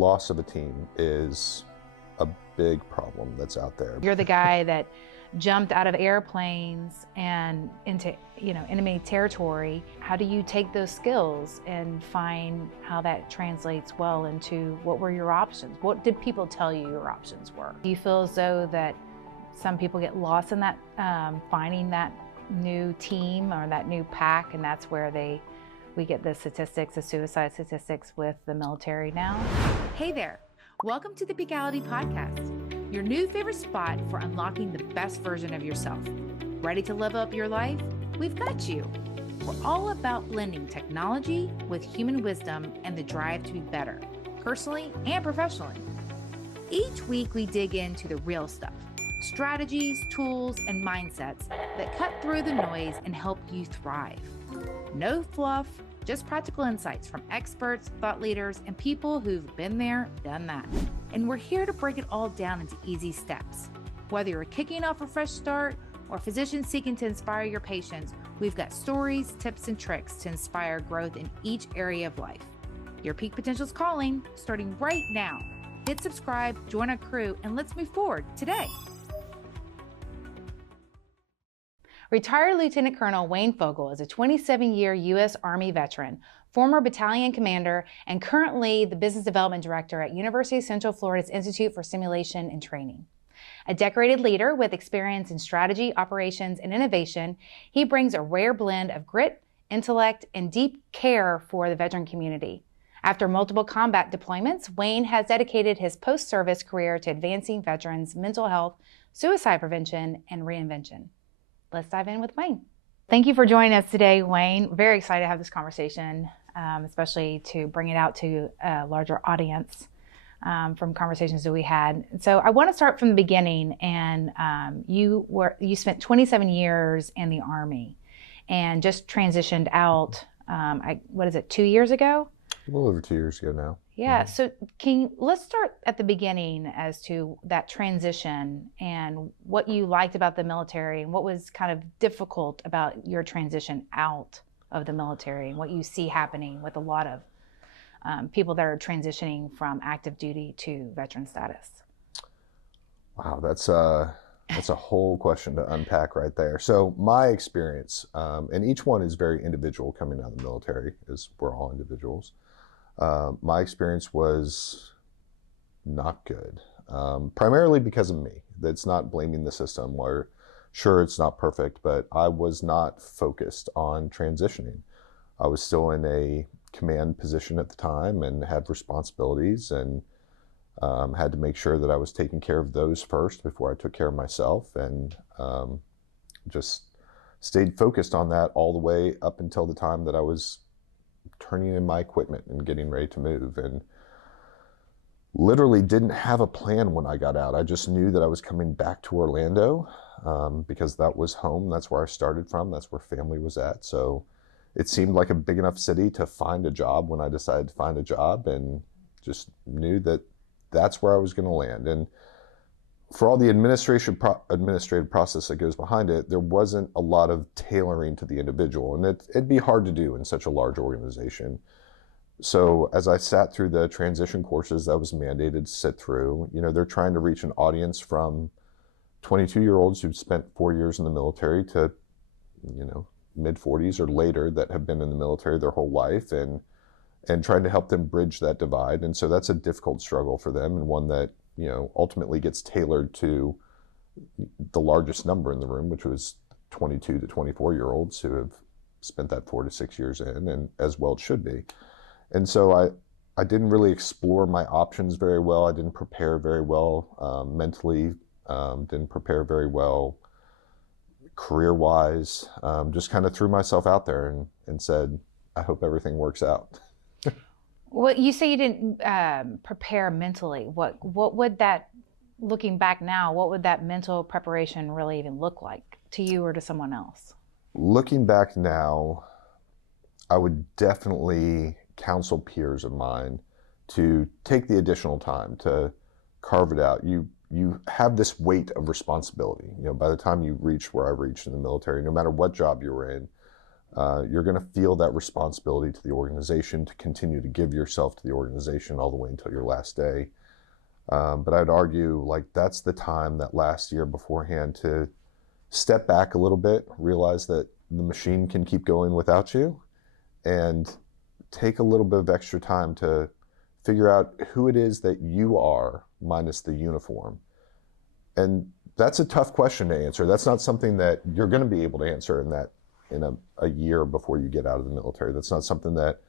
Loss of a team is a big problem that's out there. You're the guy that jumped out of airplanes and into, enemy territory. How do you take those skills and find how that translates well into what were your options? What did people tell you your options were? Do you feel as though that some people get lost in that, finding that new team or that new pack, and that's where we get the statistics, the suicide statistics with the military now? Hey there, welcome to the Peakality Podcast, your new favorite spot for unlocking the best version of yourself. Ready to level up your life? We've got you. We're all about blending technology with human wisdom and the drive to be better, personally and professionally. Each week we dig into the real stuff, strategies, tools, and mindsets that cut through the noise and help you thrive. No fluff, just practical insights from experts, thought leaders, and people who've been there, done that. And we're here to break it all down into easy steps. Whether you're kicking off a fresh start or a physician seeking to inspire your patients, we've got stories, tips, and tricks to inspire growth in each area of life. Your peak potential is calling, starting right now. Hit subscribe, join our crew, and let's move forward today. Retired Lieutenant Colonel Wayne Fogel is a 27-year U.S. Army veteran, former battalion commander, and currently the Business Development Director at University of Central Florida's Institute for Simulation and Training. A decorated leader with experience in strategy, operations, and innovation, he brings a rare blend of grit, intellect, and deep care for the veteran community. After multiple combat deployments, Wayne has dedicated his post-service career to advancing veterans' mental health, suicide prevention, and reinvention. Let's dive in with Wayne. Thank you for joining us today, Wayne. Very excited to have this conversation, especially to bring it out to a larger audience from conversations that we had. So I want to start from the beginning. And you spent 27 years in the Army and just transitioned out, 2 years ago? A little over 2 years ago now. Yeah, so let's start at the beginning as to that transition and what you liked about the military and what was kind of difficult about your transition out of the military and what you see happening with a lot of people that are transitioning from active duty to veteran status. Wow, that's a whole question to unpack right there. So my experience, and each one is very individual coming out of the military, as we're all individuals. My experience was not good, primarily because of me. That's not blaming the system, where sure, it's not perfect, but I was not focused on transitioning. I was still in a command position at the time and had responsibilities and had to make sure that I was taking care of those first before I took care of myself, and just stayed focused on that all the way up until the time that I was turning in my equipment and getting ready to move, and literally didn't have a plan when I got out. I just knew that I was coming back to Orlando because that was home. That's where I started from. That's where family was at. So it seemed like a big enough city to find a job when I decided to find a job, and just knew that that's where I was going to land. And for all the administrative process that goes behind it, there wasn't a lot of tailoring to the individual, and it'd be hard to do in such a large organization. So as I sat through the transition courses that was mandated to sit through, they're trying to reach an audience from 22-year-olds who've spent 4 years in the military to, mid-40s or later that have been in the military their whole life, and trying to help them bridge that divide. And so that's a difficult struggle for them, and one that ultimately gets tailored to the largest number in the room, which was 22 to 24-year-olds who have spent that 4 to 6 years in, and as well it should be. And so I didn't really explore my options very well. I didn't prepare very well mentally, didn't prepare very well career-wise, just kind of threw myself out there and said, I hope everything works out. Well, you say you didn't prepare mentally. What would that, looking back now, what would that mental preparation really even look like to you or to someone else? Looking back now, I would definitely counsel peers of mine to take the additional time to carve it out. You have this weight of responsibility. By the time you reach where I reached in the military, no matter what job you were in, You're going to feel that responsibility to the organization to continue to give yourself to the organization all the way until your last day. But I'd argue like that's the time, that last year beforehand, to step back a little bit, realize that the machine can keep going without you, and take a little bit of extra time to figure out who it is that you are minus the uniform. And that's a tough question to answer. That's not something that you're going to be able to answer in a year before you get out of the military. That's not something that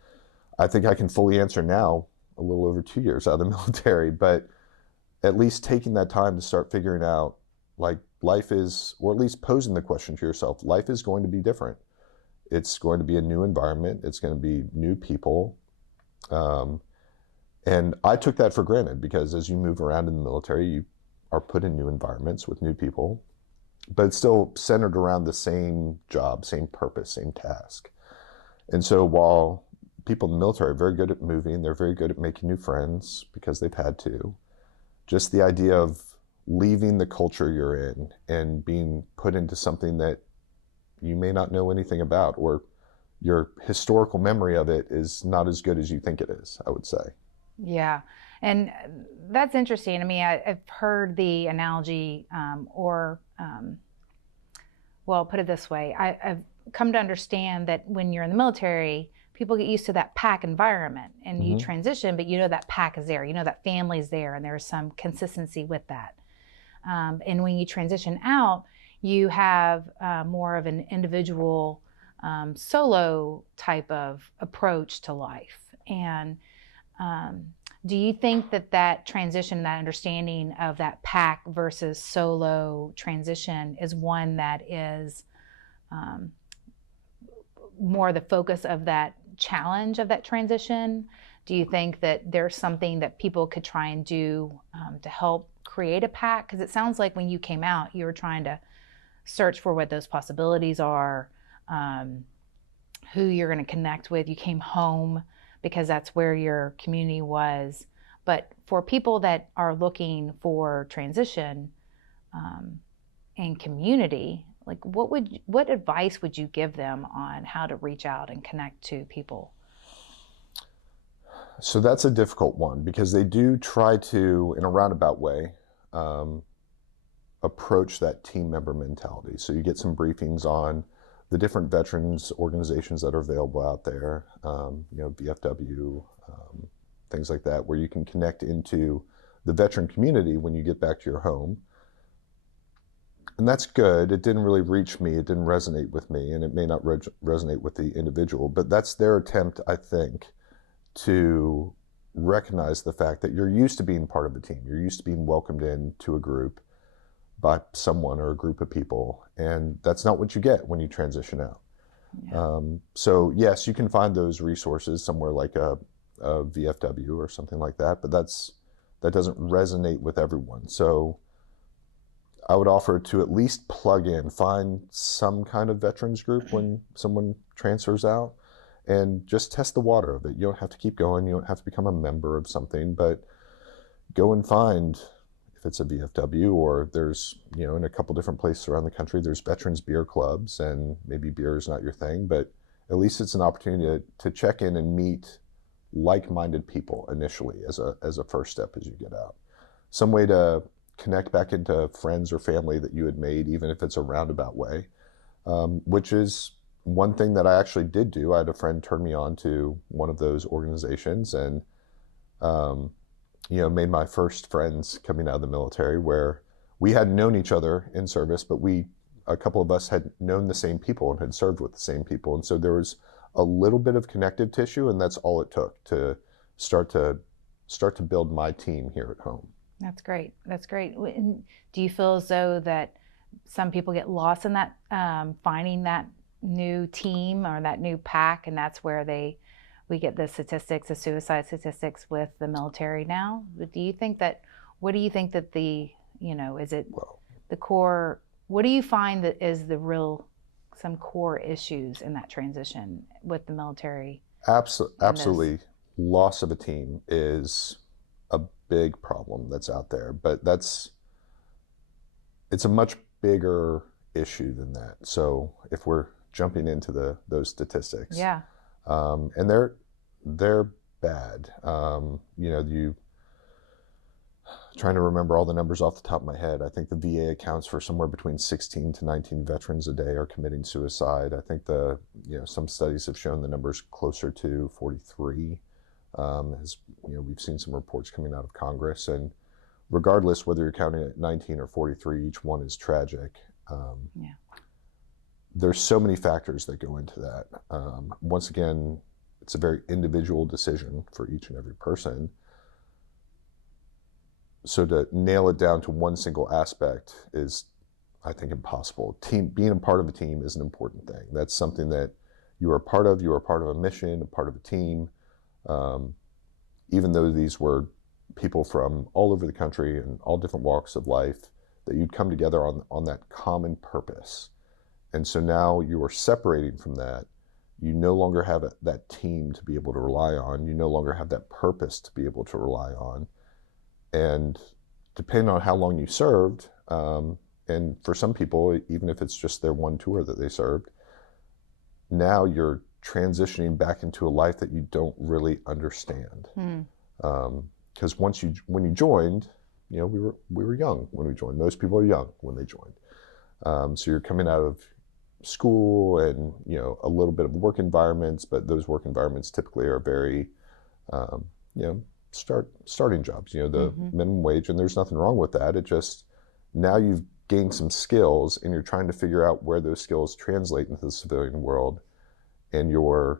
I think I can fully answer now, a little over 2 years out of the military. But at least taking that time to start figuring out, like, life is, or at least posing the question to yourself, life is going to be different. It's going to be a new environment. It's going to be new people. And I took that for granted, because as you move around in the military, you are put in new environments with new people, but it's still centered around the same job, same purpose, same task. And so while people in the military are very good at moving, they're very good at making new friends because they've had to, just the idea of leaving the culture you're in and being put into something that you may not know anything about, or your historical memory of it is not as good as you think it is, I would say. Yeah. And that's interesting. I mean, I've heard the analogy, well, put it this way. I've come to understand that when you're in the military, people get used to that pack environment, and you transition, but you know that pack is there. You know that family's there, and there's some consistency with that. And when you transition out, you have more of an individual, solo type of approach to life. And do you think that that transition, that understanding of that pack versus solo transition, is one that is more the focus of that challenge of that transition? Do you think that there's something that people could try and do to help create a pack? Because it sounds like when you came out, you were trying to search for what those possibilities are, who you're going to connect with. You came home because that's where your community was. But for people that are looking for transition and community, like what advice would you give them on how to reach out and connect to people? So that's a difficult one, because they do try to, in a roundabout way, approach that team member mentality. So you get some briefings on the different veterans organizations that are available out there, VFW, things like that, where you can connect into the veteran community when you get back to your home. And that's good. It didn't really reach me. It didn't resonate with me, and it may not resonate with the individual, but that's their attempt, I think, to recognize the fact that you're used to being part of a team. You're used to being welcomed into a group by someone or a group of people, and that's not what you get when you transition out. Yeah. So yes, you can find those resources somewhere like a VFW or something like that, but that doesn't resonate with everyone. So I would offer to at least plug in, find some kind of veterans group when someone transfers out, and just test the water of it. You don't have to keep going. You don't have to become a member of something, but go and find, if it's a VFW, or there's, in a couple different places around the country, there's veterans beer clubs, and maybe beer is not your thing, but at least it's an opportunity to check in and meet like-minded people initially as a first step as you get out. Some way to connect back into friends or family that you had made, even if it's a roundabout way, which is one thing that I actually did do. I had a friend turn me on to one of those organizations, and made my first friends coming out of the military, where we hadn't known each other in service, but a couple of us had known the same people and had served with the same people. And so there was a little bit of connective tissue, and that's all it took to start to build my team here at home. That's great. That's great. And do you feel as though that some people get lost in that, finding that new team or that new pack, and that's where we get the statistics, the suicide statistics with the military now? What do you think that is it the core, what do you find that is some core issues in that transition with the military? Absolutely. Loss of a team is a big problem that's out there, but it's a much bigger issue than that. So if we're jumping into those statistics. Yeah. And they're bad. You trying to remember all the numbers off the top of my head. I think the VA accounts for somewhere between 16 to 19 veterans a day are committing suicide. I think some studies have shown the numbers closer to 43. As we've seen some reports coming out of Congress, and regardless whether you're counting at 19 or 43, each one is tragic. Yeah. There's so many factors that go into that. Once again, it's a very individual decision for each and every person. So to nail it down to one single aspect is, I think, impossible. Being a part of a team is an important thing. That's something that you are a part of. You are part of a mission, a part of a team. Even though these were people from all over the country and all different walks of life, that you'd come together on that common purpose. And so now you are separating from that. You no longer have that team to be able to rely on. You no longer have that purpose to be able to rely on. And depending on how long you served, and for some people, even if it's just their one tour that they served, now you're transitioning back into a life that you don't really understand. Because when you joined, we were young when we joined. Most people are young when they joined. So you're coming out of school and a little bit of work environments, but those work environments typically are very starting jobs, the minimum wage, and there's nothing wrong with that. It just, now you've gained some skills and you're trying to figure out where those skills translate into the civilian world, and you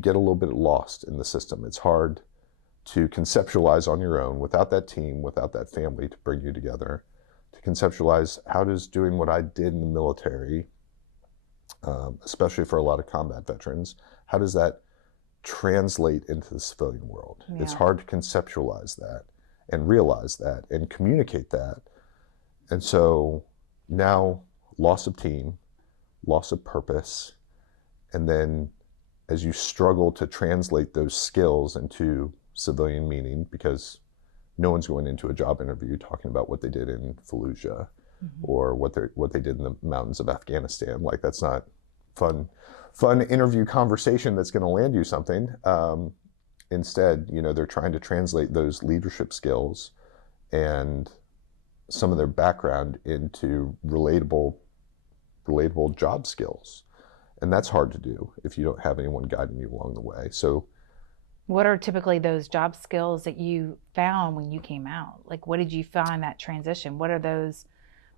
get a little bit lost in the system. It's hard to conceptualize on your own without that team, without that family to bring you together, to conceptualize how does doing what I did in the military, especially for a lot of combat veterans, how does that translate into the civilian world? Yeah. It's hard to conceptualize that and realize that and communicate that. And so now loss of team, loss of purpose, and then as you struggle to translate those skills into civilian meaning, because no one's going into a job interview talking about what they did in Fallujah or what they did in the mountains of Afghanistan. Like, that's not fun interview conversation that's going to land you something. Instead, they're trying to translate those leadership skills and some of their background into relatable job skills. And that's hard to do if you don't have anyone guiding you along the way. So what are typically those job skills that you found when you came out? Like, what did you find that transition? What are those?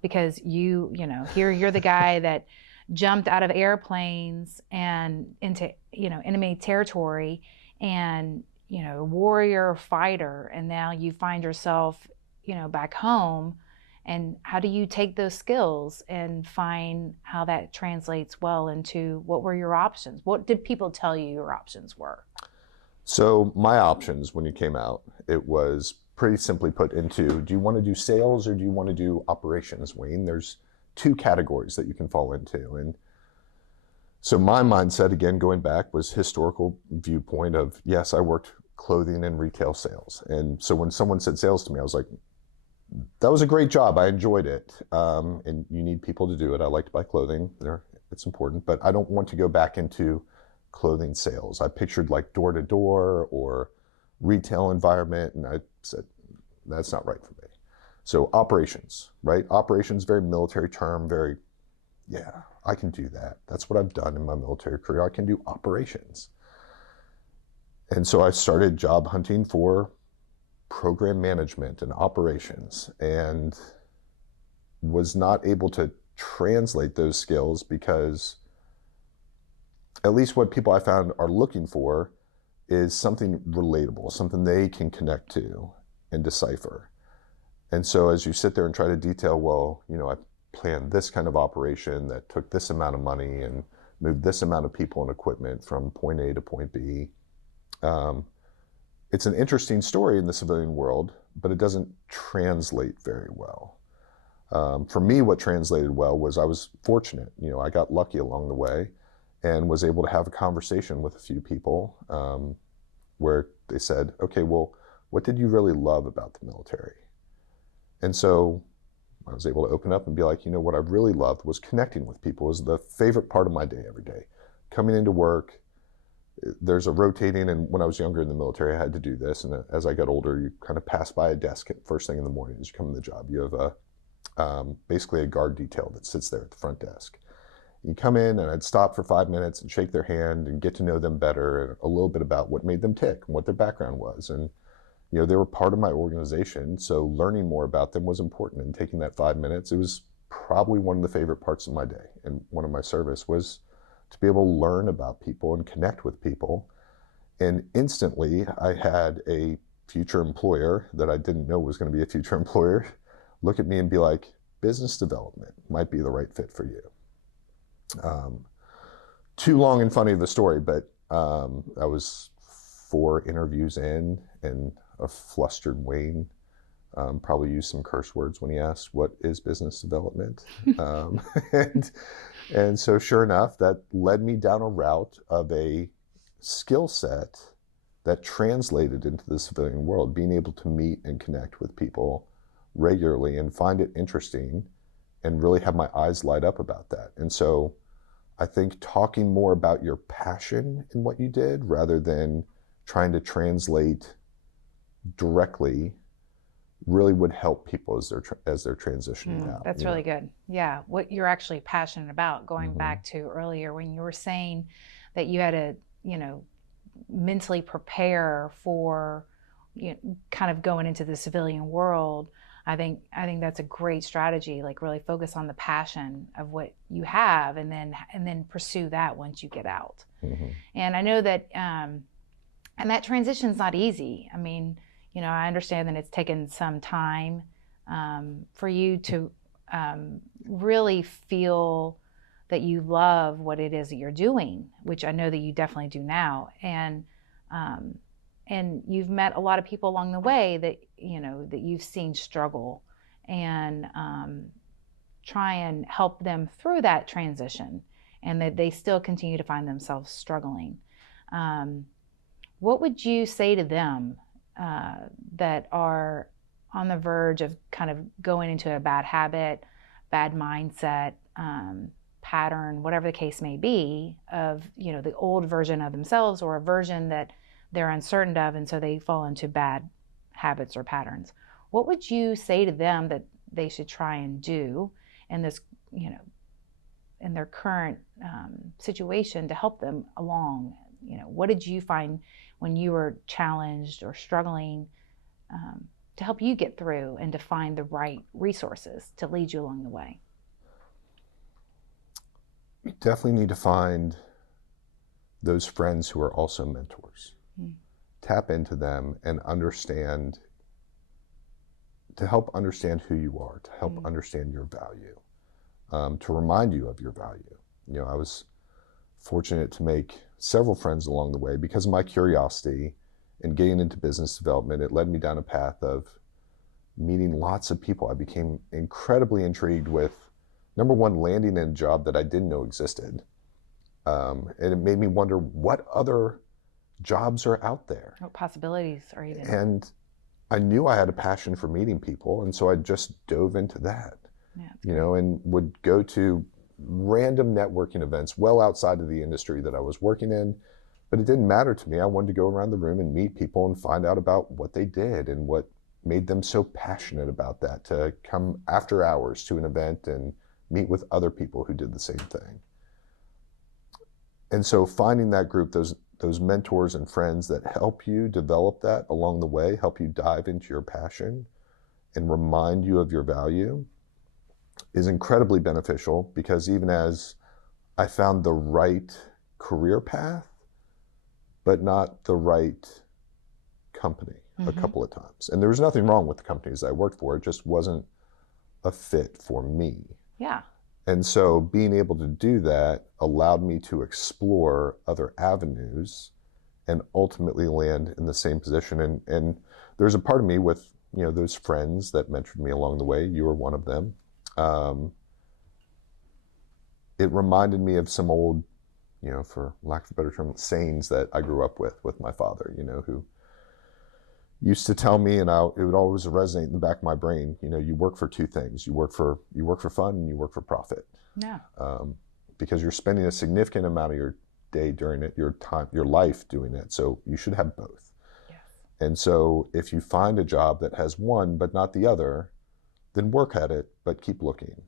Because here you're the guy that jumped out of airplanes and into, enemy territory, and, warrior fighter. And now you find yourself, back home. And how do you take those skills and find how that translates well into, what were your options? What did people tell you your options were? So my options when you came out, it was pretty simply put into, do you want to do sales or do you want to do operations, Wayne? There's two categories that you can fall into. And so my mindset, again, going back, was historical viewpoint of, yes, I worked clothing and retail sales. And so when someone said sales to me, I was like, that was a great job. I enjoyed it. And you need people to do it. I like to buy clothing. It's important, but I don't want to go back into clothing sales. I pictured like door to door or retail environment. And I said, that's not right for me. So operations, right? Operations, very military term, I can do that. That's what I've done in my military career. I can do operations. And so I started job hunting for program management and operations, and was not able to translate those skills, because at least what people I found are looking for is something relatable, something they can connect to and decipher. And so as you sit there and try to detail, well, I planned this kind of operation that took this amount of money and moved this amount of people and equipment from point A to point B. It's an interesting story in the civilian world, but it doesn't translate very well. For me, what translated well was I was fortunate. I got lucky along the way and was able to have a conversation with a few people where they said, okay, well, what did you really love about the military? And so I was able to open up and be like, what I really loved was connecting with people. It was the favorite part of my day every day. Coming into work, there's a rotating, and when I was younger in the military, I had to do this. And as I got older, you kind of pass by a desk first thing in the morning as you come to the job. You have basically a guard detail that sits there at the front desk. You come in, and I'd stop for 5 minutes and shake their hand and get to know them better, and a little bit about what made them tick and what their background was. And they were part of my organization, so learning more about them was important. And taking that 5 minutes, it was probably one of the favorite parts of my day. And one of my service was to be able to learn about people and connect with people. And instantly, I had a future employer that I didn't know was going to be a future employer look at me and be like, business development might be the right fit for you. Too long and funny of the story, but I was 4 interviews in, and a flustered Wayne probably used some curse words when he asked, what is business development? And so sure enough, that led me down a route of a skill set that translated into the civilian world, being able to meet and connect with people regularly and find it interesting and really have my eyes light up about that. And so I think talking more about your passion in what you did rather than trying to translate directly really would help people as they're transitioning out. That's really good. Yeah, what you're actually passionate about. Going back to earlier when you were saying that you had to, mentally prepare for, kind of going into the civilian world. I think that's a great strategy. Like really focus on the passion of what you have, and then pursue that once you get out. And I know that, and that transition's not easy. I mean, I understand that it's taken some time for you to really feel that you love what it is that you're doing, which I know that you definitely do now. And you've met a lot of people along the way that, that you've seen struggle, and try and help them through that transition, and that they still continue to find themselves struggling. What would you say to them that are on the verge of kind of going into a bad habit, bad mindset, pattern, whatever the case may be, of the old version of themselves, or a version that they're uncertain of, and so they fall into bad habits or patterns? What would you say to them that they should try and do in this, in their current situation to help them along? What did you find when you were challenged or struggling to help you get through and to find the right resources to lead you along the way? You definitely need to find those friends who are also mentors. Tap into them and understand, to help understand who you are, to help understand your value, to remind you of your value. I was fortunate to make several friends along the way because of my curiosity and getting into business development. It led me down a path of meeting lots of people. I became incredibly intrigued with, number one, landing in a job that I didn't know existed. And it made me wonder what other jobs are out there. What possibilities are even? And I knew I had a passion for meeting people, and so I just dove into that. And would go to random networking events well outside of the industry that I was working in, but it didn't matter to me. I wanted to go around the room and meet people and find out about what they did and what made them so passionate about that, to come after hours to an event and meet with other people who did the same thing. And so finding that group, those mentors and friends that help you develop that along the way, help you dive into your passion and remind you of your value, is incredibly beneficial. Because even as I found the right career path, but not the right company a couple of times. And there was nothing wrong with the companies I worked for. It just wasn't a fit for me. Yeah. And so being able to do that allowed me to explore other avenues and ultimately land in the same position. And there's a part of me with, those friends that mentored me along the way. You were one of them. It reminded me of some old, for lack of a better term, sayings that I grew up with my father, who, used to tell me, and it would always resonate in the back of my brain, you know, you work for two things. You work for fun and you work for profit. Yeah. Because you're spending a significant amount of your day during it, your time, your life doing it. So you should have both. Yes. And so if you find a job that has one but not the other, then work at it, but keep looking.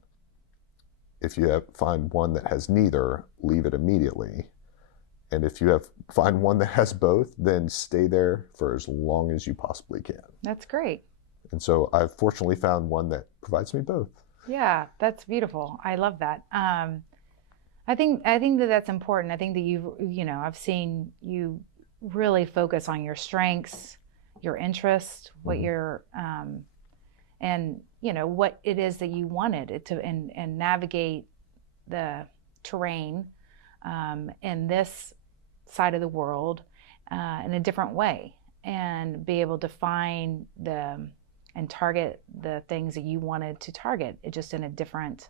If you find one that has neither, leave it immediately. And if you find one that has both, then stay there for as long as you possibly can. That's great. And so I've fortunately found one that provides me both. Yeah, that's beautiful. I love that. I think that that's important. I think that I've seen you really focus on your strengths, your interests, what your and what it is that you wanted it to, and navigate the terrain in this side of the world in a different way, and be able to find and target the things that you wanted to target, it just in a different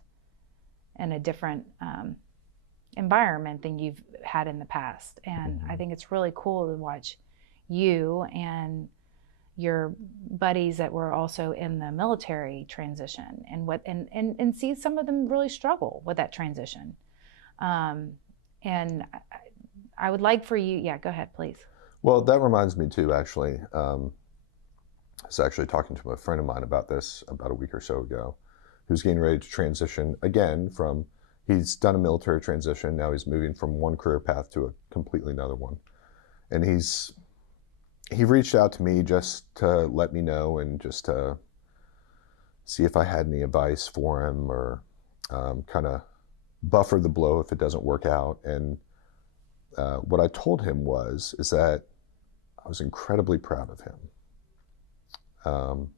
environment than you've had in the past. And I think it's really cool to watch you and your buddies that were also in the military transition and see some of them really struggle with that transition. And I would like for you, yeah, go ahead, please. Well, that reminds me too, actually. I was actually talking to a friend of mine about this about a week or so ago, who's getting ready to transition again he's done a military transition. Now he's moving from one career path to a completely another one. And he reached out to me just to let me know and just to see if I had any advice for him, or kind of buffer the blow if it doesn't work out. And what I told him is that I was incredibly proud of him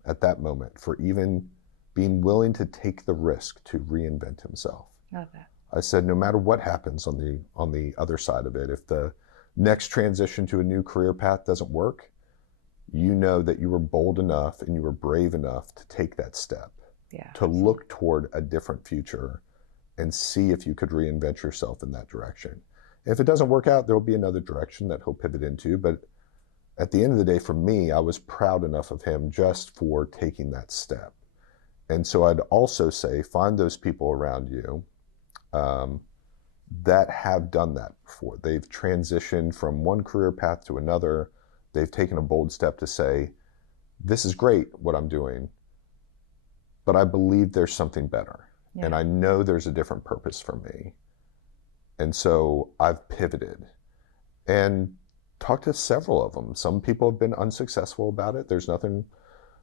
at that moment for even being willing to take the risk to reinvent himself. Love that. I said, no matter what happens on the other side of it, if the next transition to a new career path doesn't work, you know that you were bold enough and you were brave enough to take that step, to look toward a different future and see if you could reinvent yourself in that direction. If it doesn't work out, there'll be another direction that he'll pivot into. But at the end of the day, for me, I was proud enough of him just for taking that step. And so I'd also say, find those people around you that have done that before. They've transitioned from one career path to another. They've taken a bold step to say, this is great what I'm doing, but I believe there's something better. Yeah. And I know there's a different purpose for me. And so I've pivoted and talked to several of them. Some people have been unsuccessful about it. There's nothing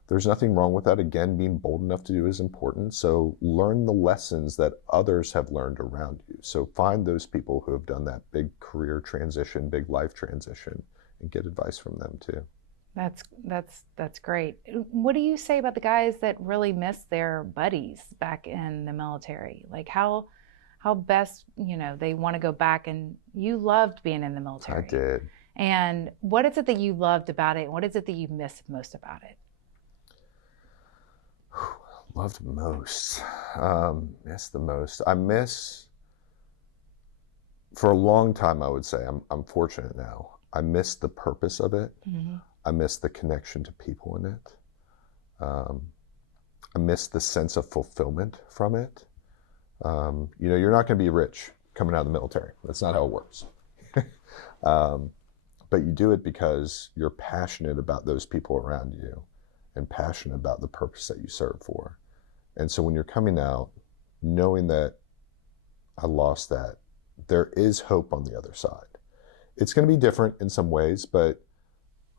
wrong with that. Again, being bold enough to do is important. So learn the lessons that others have learned around you. So find those people who have done that big career transition, big life transition, and get advice from them too. That's great. What do you say about the guys that really miss their buddies back in the military? Like how best, they want to go back, and you loved being in the military. I did. And what is it that you loved about it? And what is it that you miss most about it? Loved most. Miss the most. I miss, for a long time, I would say, I'm fortunate now. I miss the purpose of it. Mm-hmm. I miss the connection to people in it. I miss the sense of fulfillment from it. You're not going to be rich coming out of the military. That's not how it works. But you do it because you're passionate about those people around you and passionate about the purpose that you serve for. And so when you're coming out, knowing that I lost that, there is hope on the other side. It's going to be different in some ways, but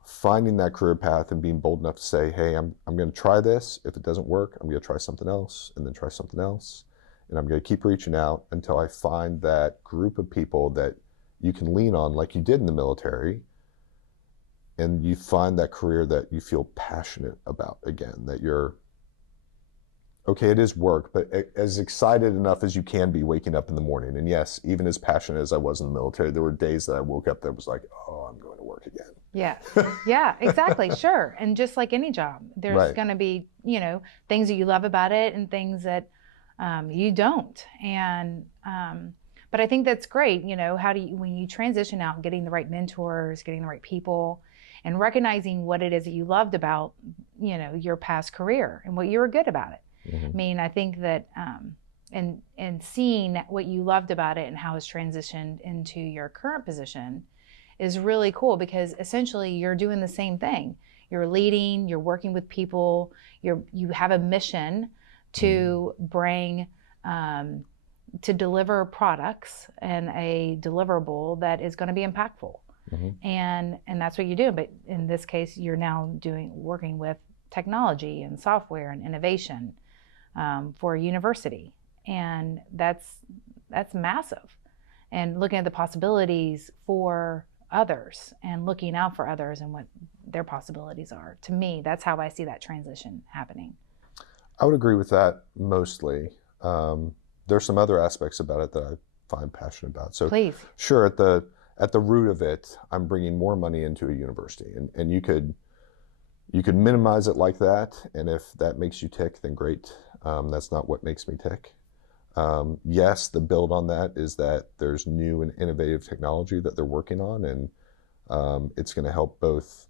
finding that career path and being bold enough to say, hey, I'm going to try this. If it doesn't work, I'm going to try something else, and then try something else. And I'm going to keep reaching out until I find that group of people that you can lean on like you did in the military, and you find that career that you feel passionate about again, that you're, okay, it is work, but as excited enough as you can be waking up in the morning. And yes, even as passionate as I was in the military, there were days that I woke up that was like, oh, I'm going to work again. Yeah, yeah, exactly, sure. And just like any job, there's going to be, things that you love about it and things that you don't. And, but I think that's great. How do you, when you transition out, getting the right mentors, getting the right people, and recognizing what it is that you loved about, your past career and what you were good about it. I mean, I think that, and seeing what you loved about it and how it's transitioned into your current position is really cool, because essentially you're doing the same thing. You're leading, you're working with people, you have a mission to bring, to deliver products and a deliverable that is going to be impactful. And that's what you do. But in this case, you're now working with technology and software and innovation for a university. And that's massive. And looking at the possibilities for others and looking out for others and what their possibilities are. To me, that's how I see that transition happening. I would agree with that mostly. There's some other aspects about it that I find passionate about. So please. Sure, at the root of it, I'm bringing more money into a university, and you could minimize it like that, and if that makes you tick, then great. That's not what makes me tick. Yes, the build on that is that there's new and innovative technology that they're working on, and it's going to help both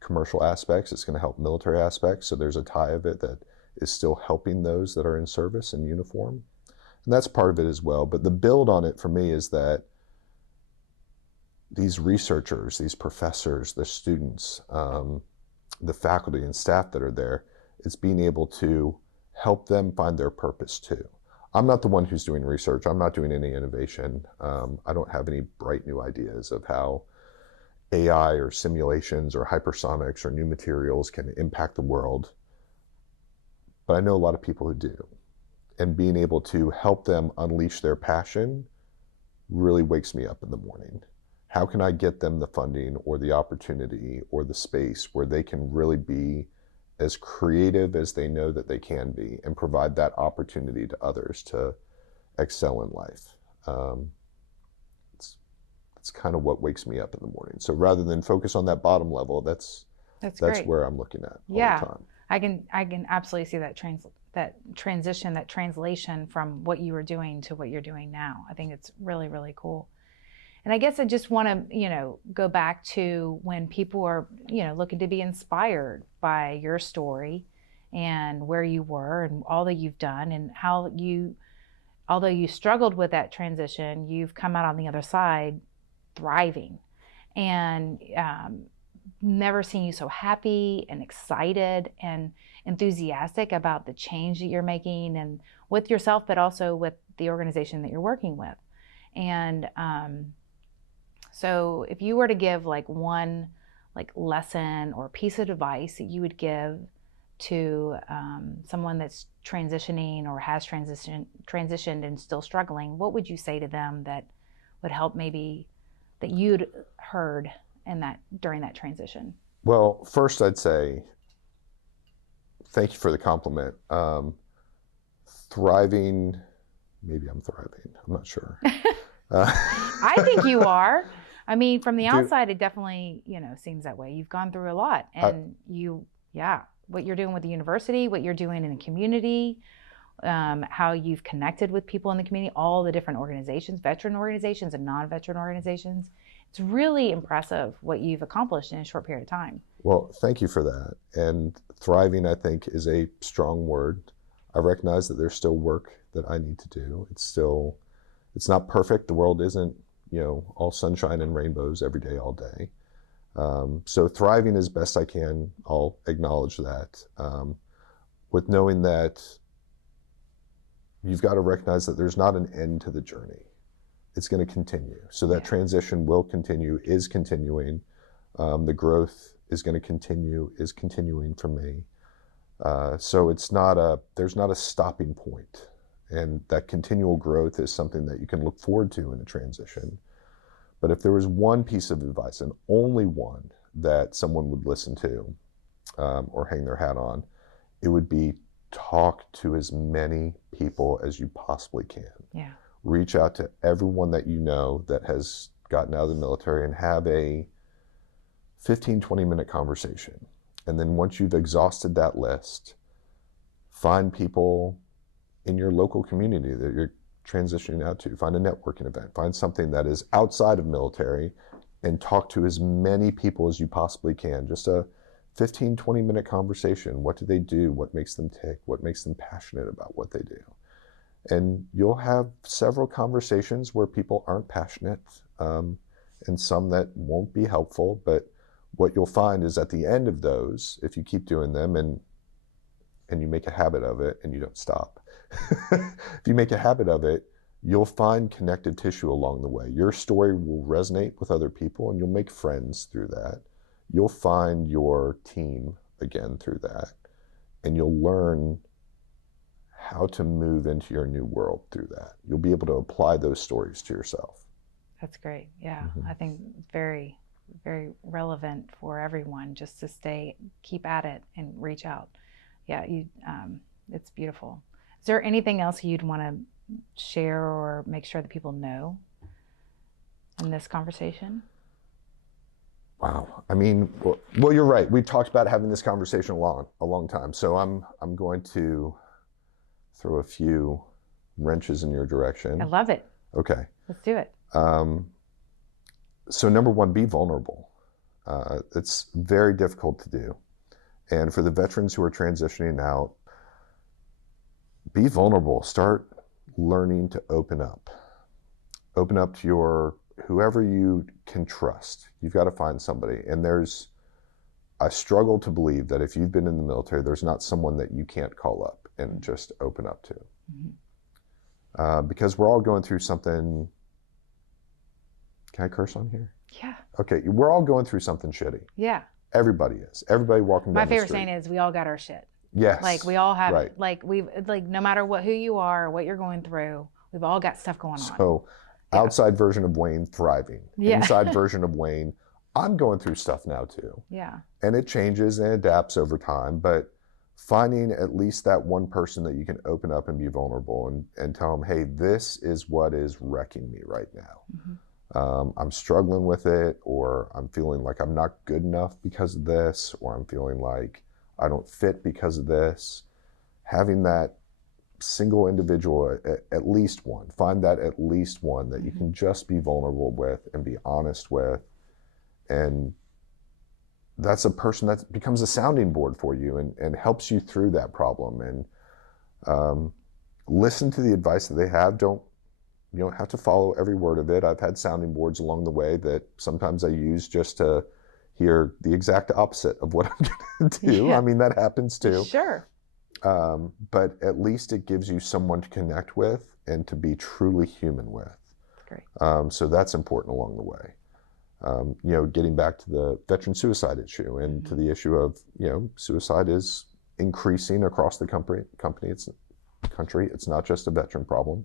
commercial aspects, it's going to help military aspects, so there's a tie of it that is still helping those that are in service in uniform. And that's part of it as well. But the build on it for me is that these researchers, these professors, the students, the faculty and staff that are there, it's being able to help them find their purpose too. I'm not the one who's doing research. I'm not doing any innovation. I don't have any bright new ideas of how AI or simulations or hypersonics or new materials can impact the world. But I know a lot of people who do. And being able to help them unleash their passion really wakes me up in the morning. How can I get them the funding or the opportunity or the space where they can really be as creative as they know that they can be and provide that opportunity to others to excel in life? It's kind of what wakes me up in the morning. So rather than focus on that bottom level, that's where I'm looking at all the time. I can absolutely see that transition, that translation from what you were doing to what you're doing now. I think it's really, really cool. And I guess I just want to, go back to when people are, looking to be inspired by your story and where you were and all that you've done, and how although you struggled with that transition, you've come out on the other side thriving. And never seen you so happy and excited and enthusiastic about the change that you're making, and with yourself, but also with the organization that you're working with. And so if you were to give one lesson or piece of advice that you would give to someone that's transitioning or has transitioned and still struggling, what would you say to them that would help, maybe that you'd heard during that transition? Well, first I'd say thank you for the compliment. Thriving, maybe I'm thriving, I'm not sure. I think you are. I mean, from the outside, it definitely, seems that way. You've gone through a lot, and what you're doing with the university, what you're doing in the community, how you've connected with people in the community, all the different organizations, veteran organizations and non-veteran organizations. It's really impressive what you've accomplished in a short period of time. Well, thank you for that. And thriving, I think, is a strong word. I recognize that there's still work that I need to do. It's not perfect. The world isn't, all sunshine and rainbows every day, all day. So thriving as best I can, I'll acknowledge that. With knowing that you've got to recognize that there's not an end to the journey. It's going to continue. So that transition will continue, is continuing. The growth is going to continue, is continuing for me. So there's not a stopping point. And that continual growth is something that you can look forward to in a transition. But if there was one piece of advice, and only one, that someone would listen to or hang their hat on, it would be talk to as many people as you possibly can. Yeah. Reach out to everyone that you know that has gotten out of the military and have a 15, 20-minute conversation. And then once you've exhausted that list, find people in your local community that you're transitioning out to. Find a networking event. Find something that is outside of military and talk to as many people as you possibly can. Just a 15, 20-minute conversation. What do they do? What makes them tick? What makes them passionate about what they do? And you'll have several conversations where people aren't passionate, and some that won't be helpful. But what you'll find is at the end of those, if you keep doing them and you make a habit of it and you don't stop, if you make a habit of it, you'll find connective tissue along the way. Your story will resonate with other people and you'll make friends through that. You'll find your team again through that. And you'll learn how to move into your new world through that. You'll be able to apply those stories to yourself. That's great. Yeah, I think very, very relevant for everyone just to keep at it and reach out. Yeah, it's beautiful. Is there anything else you'd want to share or make sure that people know in this conversation? Wow. I mean, well, you're right. We've talked about having this conversation a long time. So I'm going to throw a few wrenches in your direction. I love it. Okay. Let's do it. So number one, be vulnerable. It's very difficult to do. And for the veterans who are transitioning out, be vulnerable. Start learning to open up. Open up to whoever you can trust. You've got to find somebody. And I struggle to believe that if you've been in the military, there's not someone that you can't call up and just open up to. Because we're all going through something. Can I curse on here? Yeah. Okay, we're all going through something shitty. Yeah. Everybody is. Everybody walking down the street. My favorite saying is, we all got our shit. Yes. Like we all have, right. like no matter who you are, or what you're going through, we've all got stuff going on. So, outside version of Wayne, thriving. Yeah. Inside version of Wayne, I'm going through stuff now too. Yeah. And it changes and adapts over time, but finding at least that one person that you can open up and be vulnerable and tell them, hey, this is what is wrecking me right now. I'm struggling with it, or I'm feeling like I'm not good enough because of this, or I'm feeling like I don't fit because of this. Having that single individual, at least one, find that at least one that you can just be vulnerable with and be honest with. And that's a person that becomes a sounding board for you and helps you through that problem. And listen to the advice that they have. You don't have to follow every word of it. I've had sounding boards along the way that sometimes I use just to hear the exact opposite of what I'm going to do. Yeah. I mean, that happens too. Sure. But at least it gives you someone to connect with and to be truly human with. Great. So that's important along the way. Getting back to the veteran suicide issue and to the issue of, suicide is increasing across the country. It's not just a veteran problem.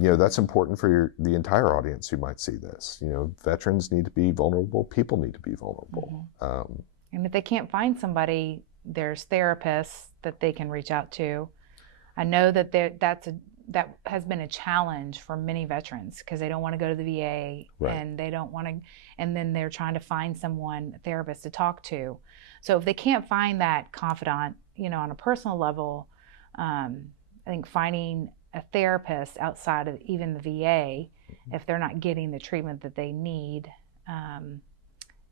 That's important for the entire audience who might see this. Veterans need to be vulnerable. People need to be vulnerable. And if they can't find somebody, there's therapists that they can reach out to. I know that that has been a challenge for many veterans because they don't want to go to the VA, right. And they don't want to, and then they're trying to find a therapist to talk to. So if they can't find that confidant, on a personal level, I think finding a therapist outside of even the VA, if they're not getting the treatment that they need,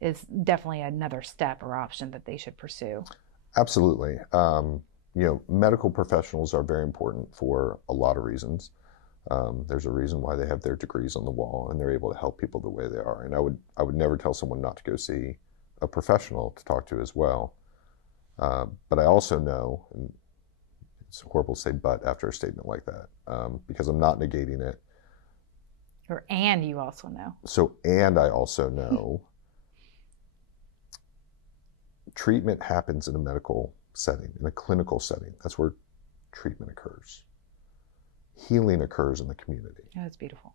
is definitely another step or option that they should pursue. Absolutely. Medical professionals are very important for a lot of reasons. There's a reason why they have their degrees on the wall and they're able to help people the way they are. And I would never tell someone not to go see a professional to talk to as well. But I also know, and it's horrible to say but after a statement like that, because I'm not negating it. And you also know. And I also know treatment happens in a medical setting, in a clinical setting. That's where treatment occurs. Healing occurs in the community. Oh, that's beautiful.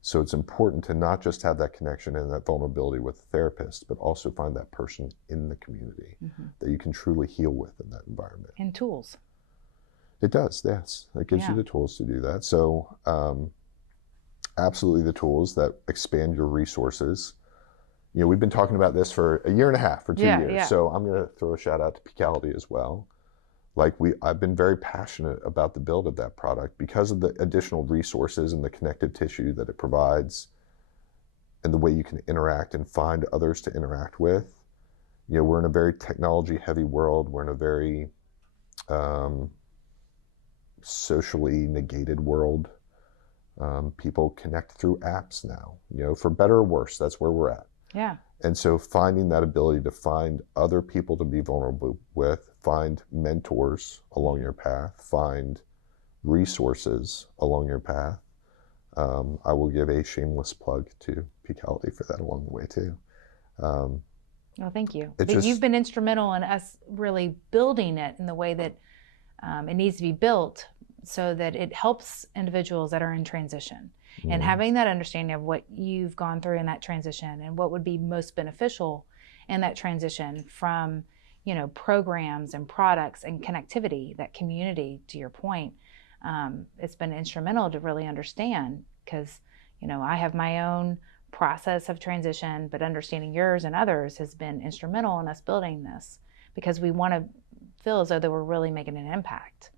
So it's important to not just have that connection and that vulnerability with the therapist, but also find that person in the community that you can truly heal with in that environment. And tools. It does, yes. It gives you the tools to do that. So absolutely the tools that expand your resources. We've been talking about this for a year and a half, for 2 years. Yeah. So I'm going to throw a shout out to Peakality as well. I've been very passionate about the build of that product because of the additional resources and the connective tissue that it provides. and the way you can interact and find others to interact with. You know, we're in a very technology heavy world. We're in a very socially negated world. People connect through apps now, you know, for better or worse. That's where we're at. Yeah. And so finding that ability to find other people to be vulnerable with, find mentors along your path, find resources along your path. I will give a shameless plug to Peakality for that along the way too. Well, thank you. It But just- you've been instrumental in us really building it in the way that it needs to be built so that it helps individuals that are in transition. And having that understanding of what you've gone through in that transition and what would be most beneficial in that transition from, you know, programs and products and connectivity, that community, to your point, it's been instrumental to really understand, because, you know, I have my own process of transition, but understanding yours and others has been instrumental in us building this, because we want to feel as though that we're really making an impact.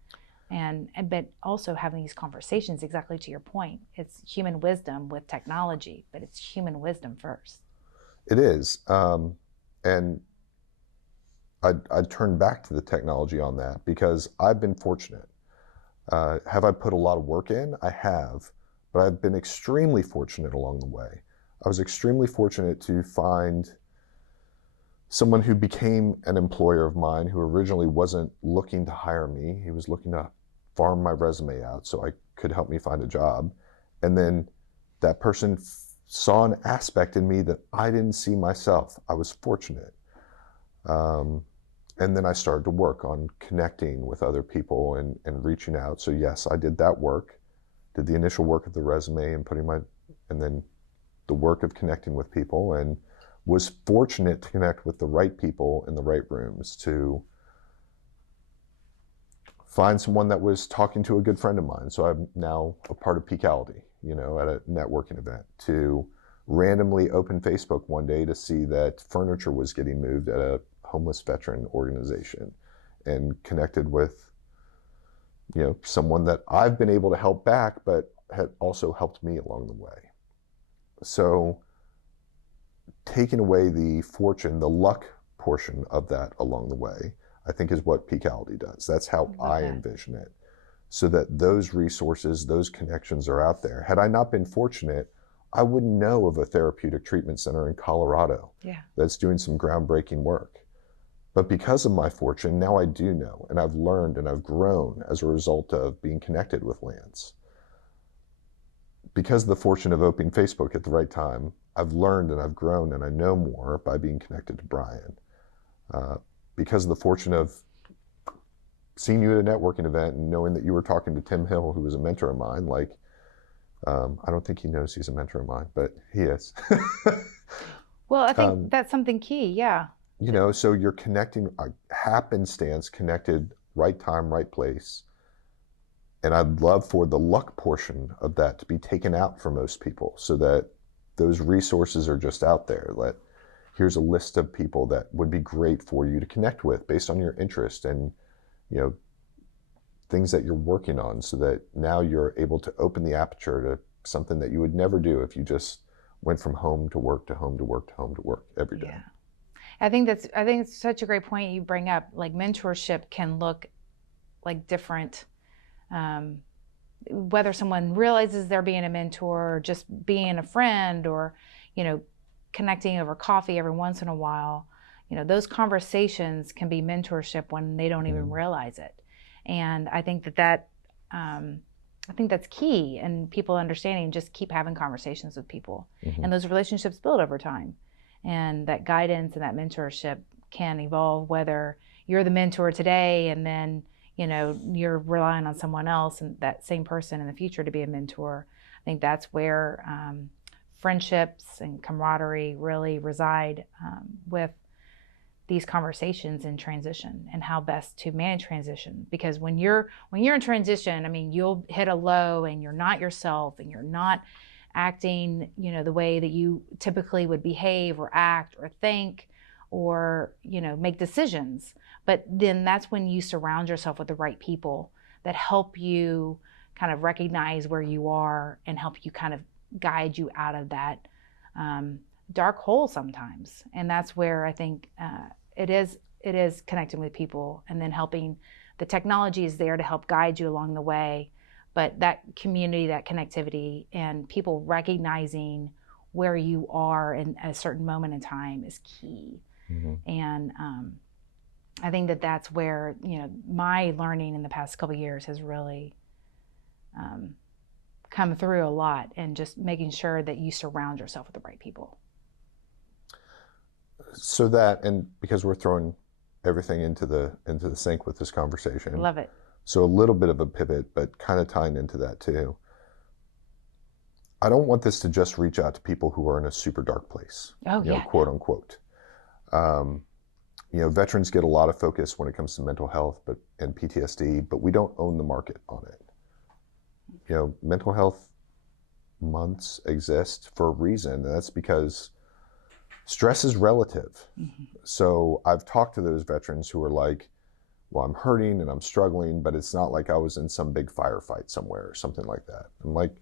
But also having these conversations, exactly to your point, it's human wisdom with technology, but it's human wisdom first. It is. And I'd turn back to the technology on that, because I've been fortunate. Have I put a lot of work in? I have, but I've been extremely fortunate along the way. I was extremely fortunate to find someone who became an employer of mine, who originally wasn't looking to hire me. He was looking to farm my resume out so I could help me find a job. And then that person saw an aspect in me that I didn't see myself. I was fortunate. And then I started to work on connecting with other people and reaching out. So yes, I did that work, did the initial work of the resume and and then the work of connecting with people, and was fortunate to connect with the right people in the right rooms, to find someone that was talking to a good friend of mine. So I'm now a part of Peakality, you know, at a networking event, to randomly open Facebook one day to see that furniture was getting moved at a homeless veteran organization, and connected with, you know, someone that I've been able to help back, but had also helped me along the way. So taking away the fortune, the luck portion of that along the way, I think is what Peakality does. That's how I envision it. So that those resources, those connections are out there. Had I not been fortunate, I wouldn't know of a therapeutic treatment center in Colorado that's doing some groundbreaking work. But because of my fortune, now I do know, and I've learned and I've grown as a result of being connected with Lance. Because of the fortune of opening Facebook at the right time, I've learned and I've grown and I know more by being connected to Brian. Because of the fortune of seeing you at a networking event and knowing that you were talking to Tim Hill, who was a mentor of mine, like, I don't think he knows he's a mentor of mine, but he is. Well, I think that's something key, yeah. You know, so you're connecting, happenstance, connected, right time, right place. And I'd love for the luck portion of that to be taken out for most people, so that those resources are just out there. That here's a list of people that would be great for you to connect with based on your interest and, you know, things that you're working on, so that now you're able to open the aperture to something that you would never do if you just went from home to work to home to work to home to work every day. Yeah. I think it's such a great point you bring up. Like, mentorship can look like different, whether someone realizes they're being a mentor, or just being a friend, or, you know, connecting over coffee every once in a while. You know, those conversations can be mentorship when they don't even realize it. And I think I think that's key, and people understanding, just keep having conversations with people, and those relationships build over time. And that guidance and that mentorship can evolve, whether you're the mentor today and then, you know, you're relying on someone else and that same person in the future to be a mentor. I think that's where friendships and camaraderie really reside with these conversations in transition, and how best to manage transition. Because when you're in transition, I mean, you'll hit a low and you're not yourself, and you're not acting, you know, the way that you typically would behave or act or think or, you know, make decisions. But then that's when you surround yourself with the right people that help you kind of recognize where you are and help you kind of guide you out of that dark hole sometimes. And that's where I think it is connecting with people, and then helping. The technology is there to help guide you along the way, but that community, that connectivity, and people recognizing where you are in a certain moment in time is key. Mm-hmm. And I think that that's where, my learning in the past couple of years has really come through a lot, and just making sure that you surround yourself with the right people. So that, and because we're throwing everything into the sink with this conversation. Love it. So a little bit of a pivot, but kind of tying into that too. I don't want this to just reach out to people who are in a super dark place, quote unquote. Veterans get a lot of focus when it comes to mental health and PTSD, but we don't own the market on it. Mental health months exist for a reason, and that's because stress is relative. Mm-hmm. So I've talked to those veterans who are like, well, I'm hurting and I'm struggling, but it's not like I was in some big firefight somewhere or something like that. I'm like,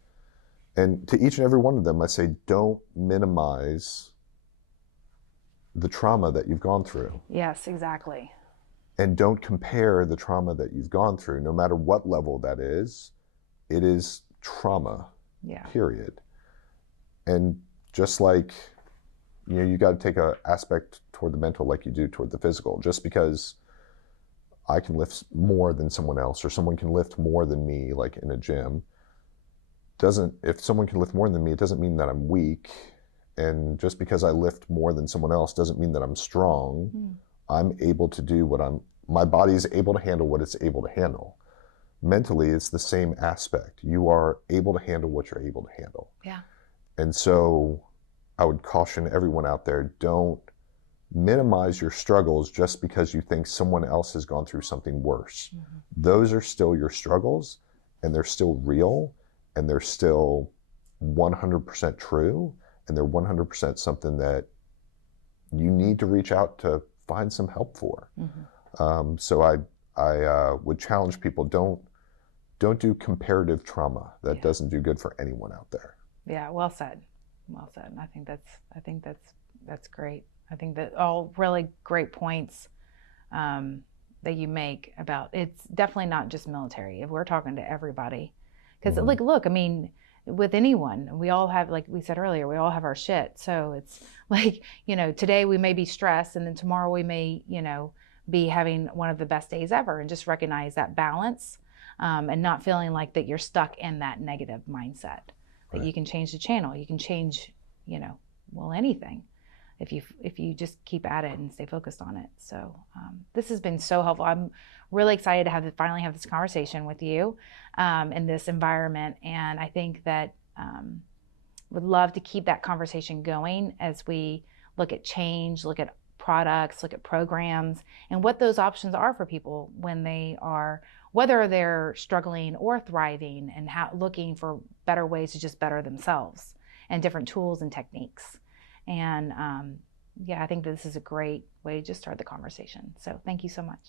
and to each and every one of them, I say, don't minimize the trauma that you've gone through. Yes, exactly. And don't compare the trauma that you've gone through, no matter what level that is. It is trauma, period. And just like, you got to take an aspect toward the mental like you do toward the physical. Just because I can lift more than someone else, or someone can lift more than me, like in a gym, if someone can lift more than me, it doesn't mean that I'm weak. And just because I lift more than someone else doesn't mean that I'm strong. Mm. I'm able to do my body is able to handle what it's able to handle. Mentally, it's the same aspect. You are able to handle what you're able to handle. Yeah. And so I would caution everyone out there, don't minimize your struggles just because you think someone else has gone through something worse. Mm-hmm. Those are still your struggles, and they're still real, and they're still 100% true, and they're 100% something that you need to reach out to find some help for. Mm-hmm. So I would challenge people, don't do comparative trauma. That doesn't do good for anyone out there. Yeah, well said. Well said. I think that's great. I think that all really great points that you make about, it's definitely not just military. If we're talking to everybody, because mm-hmm. look, I mean, with anyone, we all have, like we said earlier, we all have our shit. So it's like, today we may be stressed, and then tomorrow we may, be having one of the best days ever, and just recognize that balance, and not feeling like that you're stuck in that negative mindset. That right. You can change the channel, you can change, anything, if you just keep at it and stay focused on it. So this has been so helpful. I'm really excited to finally have this conversation with you in this environment, and I think that would love to keep that conversation going as we look at change, look at products, look at programs, and what those options are for people when they are, whether they're struggling or thriving, and looking for better ways to just better themselves, and different tools and techniques. And I think this is a great way to just start the conversation. So thank you so much.